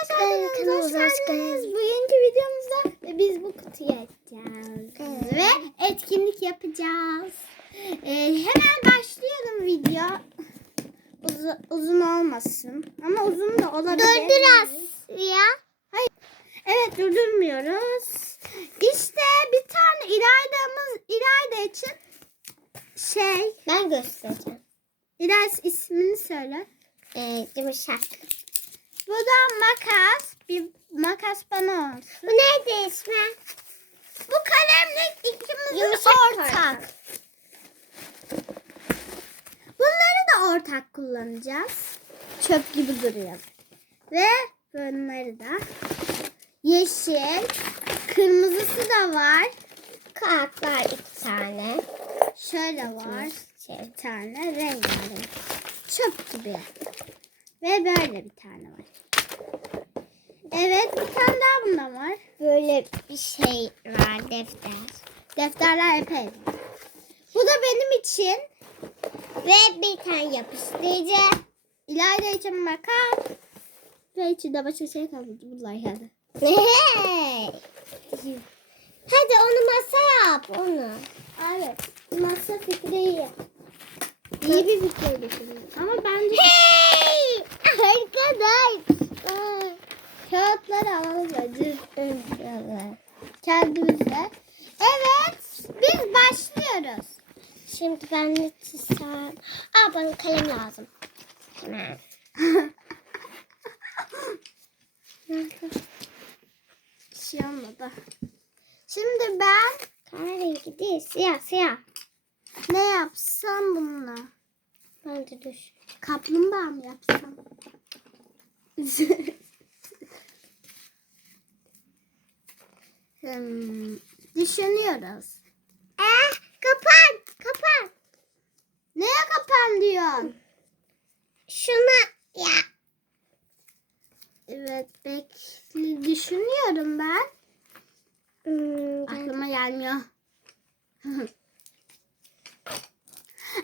arkadaşlar Evet, kanalımıza hoş geldiniz. Bugünkü videomuzda biz bu kutuyu açacağız. Ve etkinlik yapacağız. Ee, hemen başlayalım video. Uzun, uzun olmasın. Ama uzun da olabilir. Durdur ya. Evet durdurmuyoruz. İşte bir tane İlayda'mız İlayda için şey Ben göstereceğim. İlayda ismini söyle. Ee, yumuşak. Bu da makas. Bir makas bana olsun. Bu neydi ismi? Bu kalemlik ikimizin Yumuşak ortak. Bunları da ortak kullanacağız. Çöp gibi duruyor. Ve bunları da yeşil, kırmızısı da var. Kağıtlar iki tane. Şöyle var. Şey. Bir tane rengarenk. Çöp gibi. Ve böyle bir tane var. Evet bir tane daha bunda var. Böyle bir şey var defter. Defterler epey. Bu da benim için. Ve bir tane yapıştırıcı. İlayda için makas. Ve içinde başka şey kalmadı. Bunlar yani. Hey. Hadi onu masa yap onu. Evet. Masa fikri iyi. İyi bir fikir düşündüm. Ama bence Hey! Arkadaş. kağıtları bence. Kendimize. Evet. Biz başlıyoruz. Şimdi ben ne çizsem? Aa bana kalem lazım. Hemen. Şey olmadı. Şimdi ben Kahverengi değil siyah siyah. ne yapsam bununla? Ben de düş. Kaplumbağa mı yapsam? hmm, düşünüyoruz. Eh kapan kapan. Neye kapan diyorsun? Şuna ya. Evet bekle düşünüyorum ben. Hmm, Aklıma gelmiyor.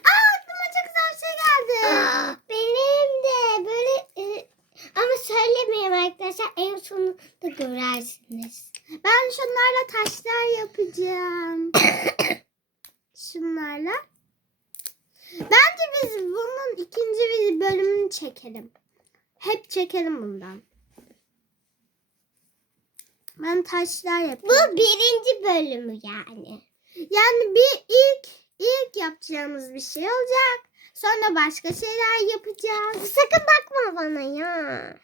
Aa aklıma çok güzel bir şey geldi. Aa, benim de böyle e, ama söylemeyeyim arkadaşlar en sonunda görersiniz. Ben şunlarla taşlar yapacağım. şunlarla. Bence biz bunun ikinci bir bölümünü çekelim. Hep çekelim bundan. Ben taşlar Bu yapıyorum. birinci bölümü yani. Yani bir ilk ilk yapacağımız bir şey olacak. Sonra başka şeyler yapacağız. Sakın bakma bana ya.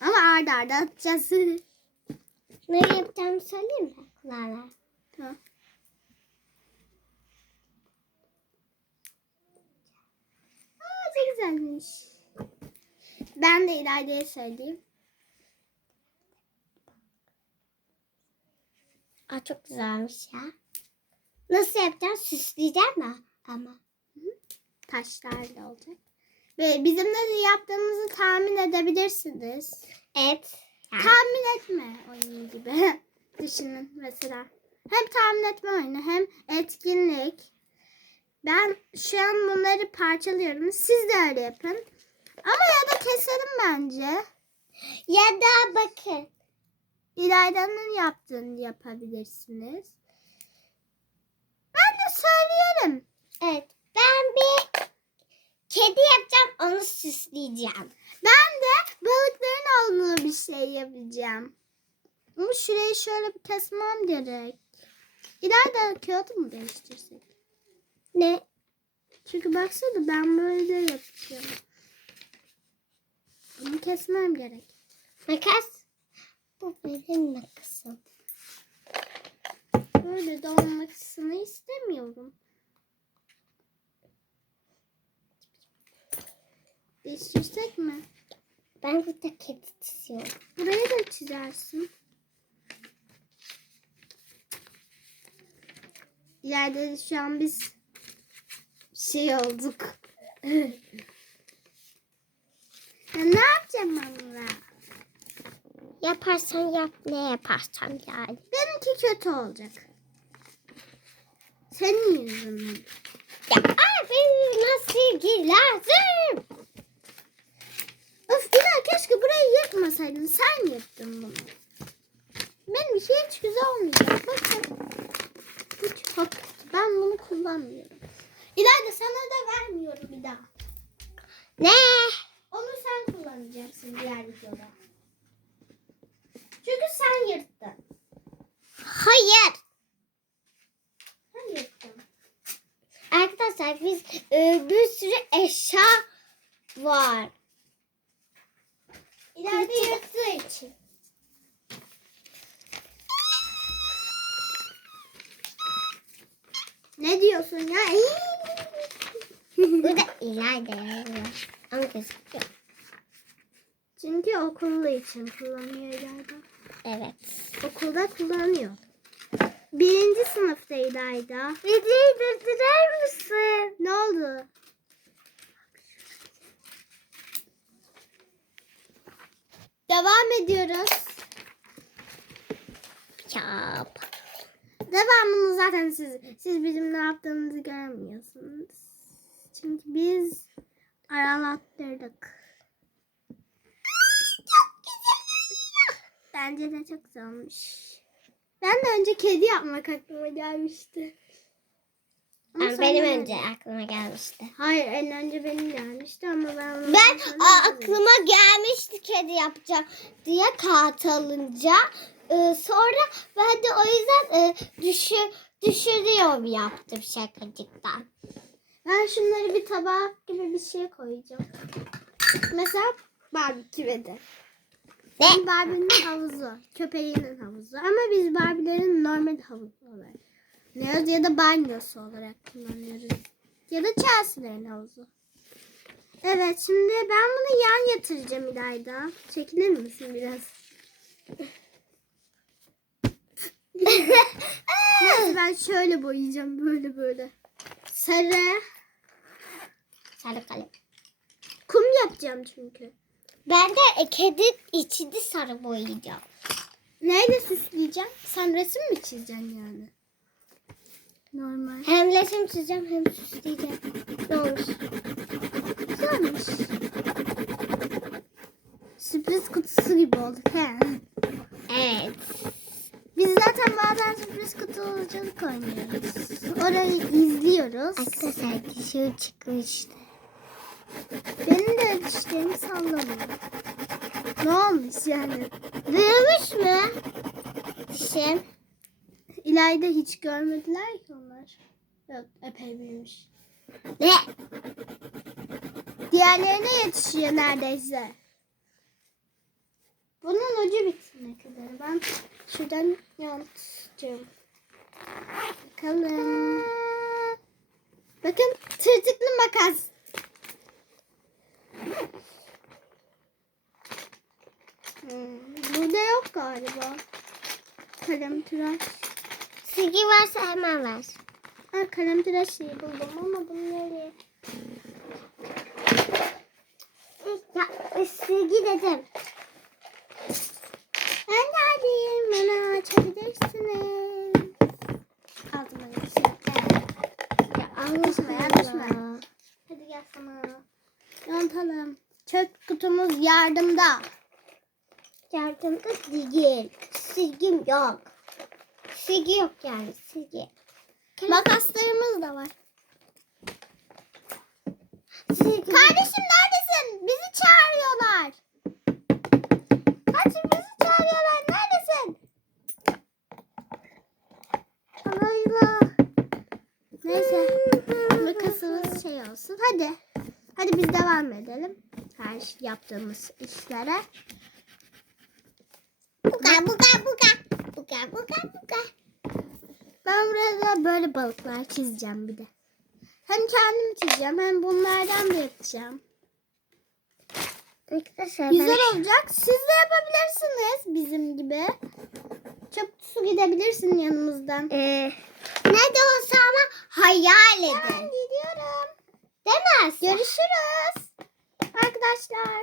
Ama arda arda atacağız. Ne yapacağımı söyleyeyim mi Clara? Tamam. Aa, çok güzelmiş. Ben de İlayda'ya söyleyeyim. Aa, çok güzelmiş ya. Nasıl yapacağız? Süsleyeceğim mi? Ama. Taşlarla olacak. Ve bizim de yaptığımızı tahmin edebilirsiniz. Evet. Yani. Tahmin etme oyunu gibi. Düşünün mesela. Hem tahmin etme oyunu hem etkinlik. Ben şu an bunları parçalıyorum. Siz de öyle yapın. Ama ya da keselim bence. Ya da bakın. İlayda'nın yaptığını yapabilirsiniz. Ben de söyleyelim. Evet. Ben bir kedi yapacağım. Onu süsleyeceğim. Ben de balıkların olduğu bir şey yapacağım. Ama şurayı şöyle bir kesmem gerek. İlayda kağıdı mı değiştirsek? Ne? Çünkü baksana ben böyle yapıyorum. Bunu kesmem gerek. Makas. Bu benim makasım. Böyle de olmasını Değiştirsek mi? Ben burada kedi çiziyorum. Buraya da çizersin. İleride şu an biz şey olduk. ya ne yapacağım ben? Yaparsan yap ne yaparsan yani. Benimki kötü olacak. Senin yüzünden. Ya benim nasıl lazım? Of bir daha keşke burayı yapmasaydın sen yırttın bunu. Benim işi hiç güzel olmayacak. Bakın. Çok kötü. Ben bunu kullanmıyorum. İleride sana da vermiyorum bir daha. Ne? Onu sen kullanacaksın diğer videoda. Çünkü sen yırttın. Hayır. Sen yırttın. Arkadaşlar biz e, bir sürü eşya var. İleride yırttığı için. Ne diyorsun ya? Burada ileride yazıyor. Ama gözüküyor. Çünkü okullu için kullanıyor İlayda. Evet. Okulda kullanıyor. Birinci sınıfta İlayda. Videoyu durdurar mısın? Ne oldu? Devam ediyoruz. Yap. Devamını zaten siz siz bizim ne yaptığımızı görmüyorsunuz. Çünkü biz aralattırdık. Bence de çok güzel olmuş. Ben de önce kedi yapmak aklıma gelmişti. Ama Yani benim ben- önce aklıma gelmişti. Hayır en önce benim gelmişti ama ben onu Ben a, aklıma gelmişti kedi yapacağım diye kağıt alınca. Ee, sonra ben de o yüzden e, düşür, düşürüyorum yaptım şakacıktan. Ben şunları bir tabak gibi bir şey koyacağım. Mesela Barbie küveti. Ne? Barbie'nin havuzu. Köpeğinin havuzu. Ama biz Barbie'lerin normal havuzu olarak kullanıyoruz. Ya da banyosu olarak kullanıyoruz. Ya da Chelsea'lerin havuzu. Evet şimdi ben bunu yan yatıracağım İlayda. Çekilir misin biraz? Neyse ben şöyle boyayacağım. Böyle böyle. Sarı. Sarı kalem. Kum yapacağım çünkü. Ben de kedi içini sarı boyayacağım. Neyle süsleyeceğim? Sen resim mi çizeceksin yani? Normal. Hem resim çizeceğim hem süsleyeceğim. Ne olmuş? Güzelmiş. Sürpriz kutusu gibi olduk he. Evet. Biz zaten bazen sürpriz kutuculuk oynuyoruz. Orayı izliyoruz. Arkadaşlar dışarı çıkmıştı. Benim de dişlerimi sallamıyor. Ne olmuş yani? Büyümüş mü? Dişim. İlayda hiç görmediler ki onlar. Yok epey büyümüş. Ne? Diğerlerine yetişiyor neredeyse. Bunun ucu bitene kadar. Ben şuradan yansıtacağım. Bakalım. Bakın tırtıklı makas. Hmm, burada yok galiba. Kalem tıraş. Silgi varsa hemen ver. Ha, kalem tıraş şeyi buldum ama bunu nereye? Ya silgi dedim. Ben geldim. Bana açabilirsiniz. Altıma geçeyim. Ya Düşme ya, düşme. Hadi gel sana. Yontalım. Çöp kutumuz yardımda. Yardımda değil. Silgim yok. Silgi yok yani silgi. Makaslarımız da var. Kardeşim neredesin? Bizi çağırıyorlar. Kardeşim bizi çağırıyorlar. Neredesin? Allah Neyse. Makasımız şey olsun. Hadi. Hadi biz devam edelim. Her şey- yaptığımız işlere. Buka buka buka. Buka buka buka. Ben burada böyle balıklar çizeceğim bir de. Hem kendim çizeceğim hem bunlardan da yapacağım. Arkadaşlar Güzel olacak. Siz de yapabilirsiniz bizim gibi. Çöp su gidebilirsin yanımızdan. Ee, ne de olsa ama hayal Ben edin. gidiyorum. Demez. Görüşürüz. Arkadaşlar.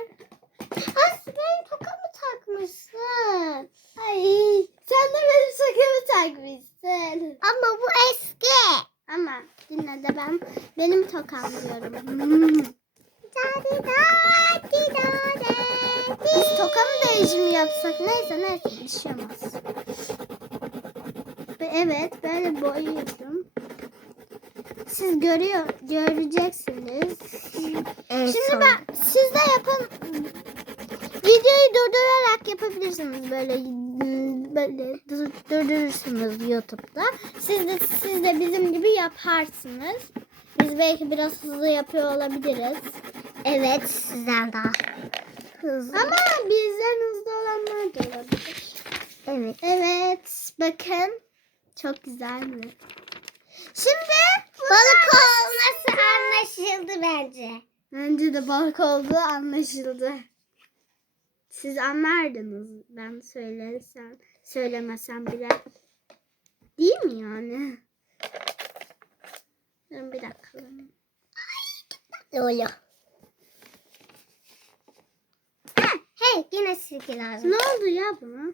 Aslı benim tokamı takmışsın. Ay sen de benim sakamı takmışsın. Ama bu eski. Ama yine de ben benim tokam diyorum. Hmm. Biz tokamı değişimi yapsak? Neyse neyse bir şey olmaz. Ve Evet böyle boyuyorum. Siz görüyor göreceksiniz. Şimdi ben siz de yapın. Videoyu durdurarak yapabilirsiniz böyle böyle dur- durdurursunuz YouTube'da. Siz de siz de bizim gibi yaparsınız. Biz belki biraz hızlı yapıyor olabiliriz. Evet sizden daha hızlı. Ama bizden hızlı olanlar da olabilir. Evet. Evet, bakın. Çok güzel mi? Şimdi Balık olması anlaşıldı bence. Bence de balık olduğu anlaşıldı. Siz anlardınız ben söylesem, söylemesem bile. Değil mi yani? Durun bir dakika. Öyle. Hey yine silgi lazım. Ne oldu ya buna?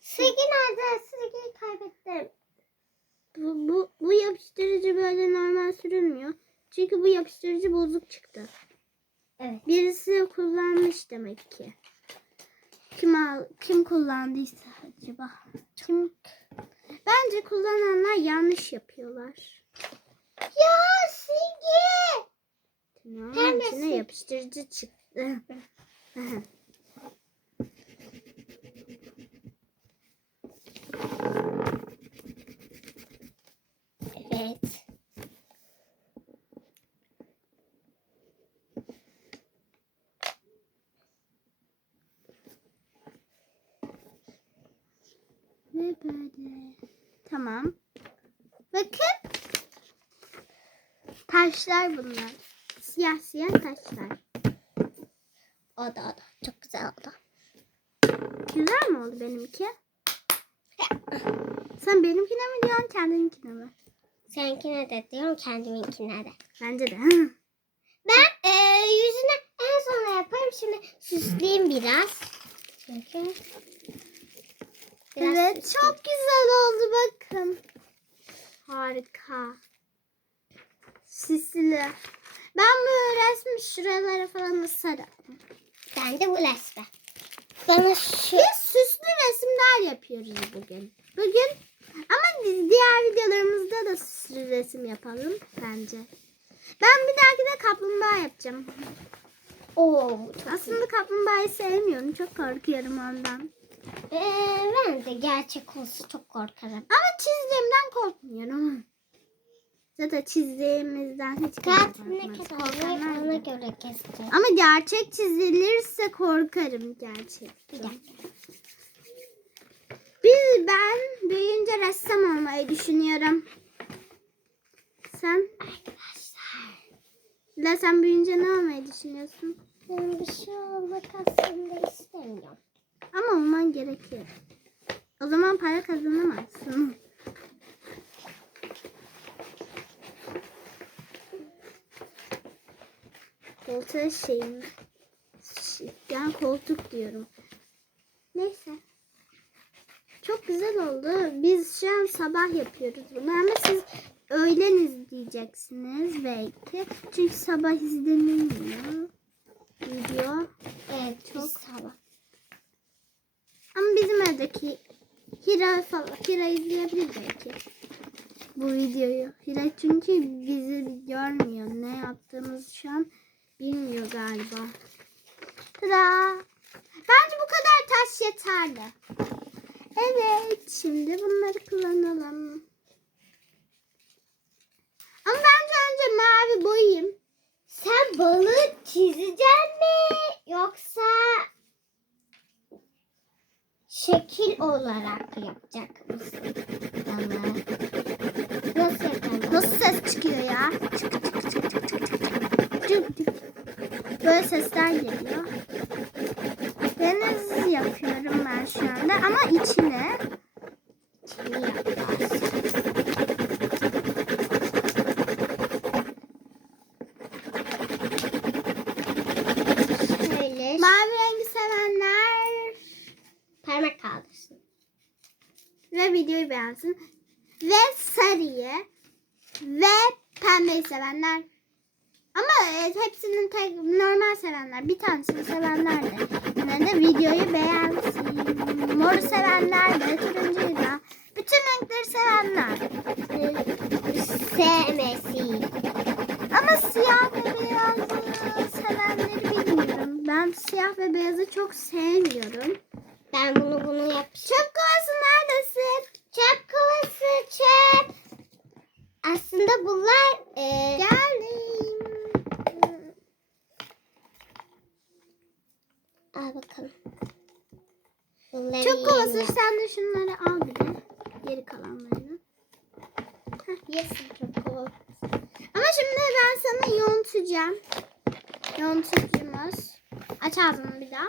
Silgi nerede? Silgiyi kaybettim. Bu, bu, bu yapıştırıcı böyle normal sürülmüyor. Çünkü bu yapıştırıcı bozuk çıktı. Evet. Birisi kullanmış demek ki. Kim al, kim kullandıysa acaba? Kim? Bence kullananlar yanlış yapıyorlar. Ya silgi. Pembesi. içine yapıştırıcı çıktı. Evet. Ve böyle. Tamam. Bakın. Taşlar bunlar. Siyah siyah taşlar. O da o da. Çok güzel oldu. Güzel mi oldu benimki? Sen benimkine mi diyorsun kendininkine mi? Seninkine de diyorum kendiminkine de. Bence de. Ben e, yüzüne en sona yaparım. Şimdi süsleyeyim biraz. Çünkü biraz evet süs- çok güzel oldu bakın. Harika. Sisli. Ben bu resmi şuralara falan sararım. Ben de bu resme. Bana şu Biz süslü resimler yapıyoruz bugün. Bugün ama di- diğer videolarımızda da süslü resim yapalım bence. Ben bir dahaki de kaplumbağa yapacağım. Oo, Aslında kaplumbağayı sevmiyorum. Çok korkuyorum ondan. Ee, ben de gerçek olsa çok korkarım. Ama çizdiğimden korkmuyorum. Zaten çizdiğimizden hiç Kağıt ne kadar ona göre keseceğim. Ama gerçek çizilirse korkarım gerçek. Biz ben büyüyünce ressam olmayı düşünüyorum. Sen? Arkadaşlar. La sen büyüyünce ne olmayı düşünüyorsun? Ben bir şey olmak aslında istemiyorum. Ama olman gerekir. O zaman para kazanamazsın. Koltuğa şeyim. Şey, Yani koltuk diyorum. Neyse. Çok güzel oldu. Biz şu an sabah yapıyoruz bunu ama siz öğlen izleyeceksiniz belki. Çünkü sabah izlenilmiyor video. Evet Çok. çok sabah. Ama bizim evdeki Hira falan Hira izleyebilir belki bu videoyu. Hira çünkü bizi görmüyor. Ne yaptığımızı şu an bilmiyor galiba. Tada! Bence bu kadar taş yeterli. Evet, şimdi bunları kullanalım. Ama bence önce mavi boyayayım. Sen balığı çizeceksin mi? Yoksa şekil olarak yapacak mısın? Nasıl yapalım? Nasıl ses çıkıyor ya? Çık çık çık çık çık çık çık. Böyle sesler geliyor. Deniz yapıyorum ben şu anda ama içine yapacağız. Şöyle mavi rengi sevenler parmak kaldırsın. ve videoyu beğensin. Ve sarıyı ve pembeyi sevenler Ama e, hepsinin tek normal sevenler, bir tanesini sevenler de yine de videoyu beğensin. Moru sevenler de, turuncuyu da, bütün renkleri sevenler. E, Sevmesi. Ama siyah ve beyazı sevenleri bilmiyorum. Ben siyah ve beyazı çok sevmiyorum. Ben bunu bunu yapacağım. Çöp kovası neredesin? Çöp kovası çöp. Aslında bunlar e, Geldim. al bakalım. Bunları Çöp kovası yiyelim. sen de şunları al bir de. Geri kalanlarını. Yesin çöp kovası. Ama şimdi ben sana yontacağım. Yontucumuz. Aç ağzını bir daha.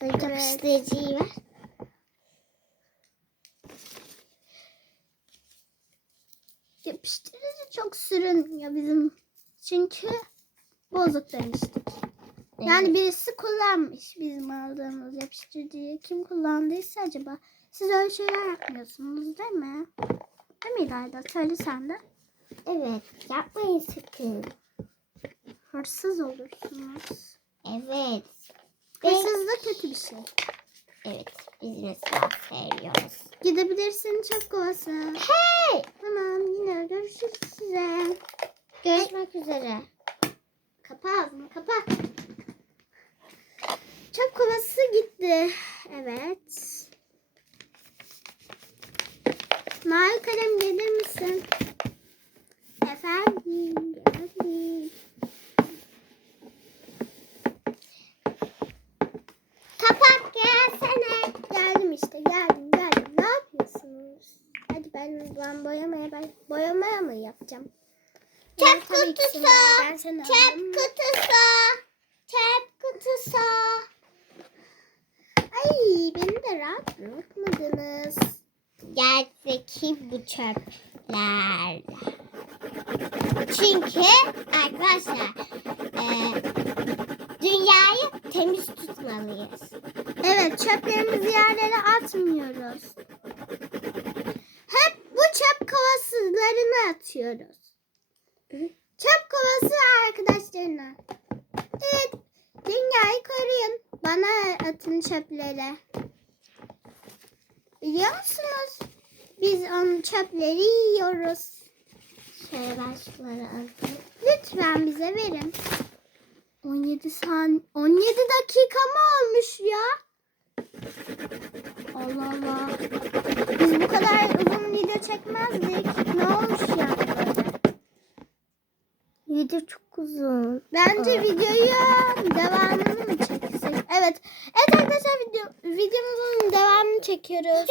Sonra yapıştırıcıyı ver. Yapıştırıcı çok sürünmüyor bizim. Çünkü bozuk demiştik. Yani birisi kullanmış bizim aldığımız yapıştırıcıyı. Kim kullandıysa acaba? Siz öyle şeyler yapmıyorsunuz değil mi? Değil mi İlayda? Söyle sen de. Evet yapmayın sakın. Hırsız olursunuz. Evet. Hırsızlık kötü bir şey. Evet biz mesela seviyoruz. Gidebilirsin çöp kovası. Hey! Tamam yine görüşürüz size. Görüşmek üzere. Kapa ağzını kapa. Çöp kovası gitti. Evet. Mavi kalem gelir misin? Efendim. Kapak gelsene. Geldim işte geldim geldim. Ne yapıyorsunuz? Hadi ben, ben boyamaya ben boyamaya mı yapacağım? Çöp kutusu. Çöp kutusu. Çöp kutusu. Ay beni de rahat bırakmadınız. Gerçeki bu çöpler. Çünkü arkadaşlar e, dünyayı temiz tutmalıyız. Evet çöplerimizi yerlere atmıyoruz. Hep bu çöp kovasılarını atıyoruz. Çöp kovası arkadaşlarına. Evet dünyayı koruyun. Bana atın çöpleri. Biliyor musunuz? Biz onun çöpleri yiyoruz. Şunları alayım. Lütfen bize verin. 17 san 17 dakika mı olmuş ya? Allah Allah. Biz bu kadar uzun video çekmezdik. Ne olmuş ya? Video çok uzun. Bence Aa. videoyu devamını mı çeksek? Evet. Evet arkadaşlar video, videomuzun devamını çekiyoruz.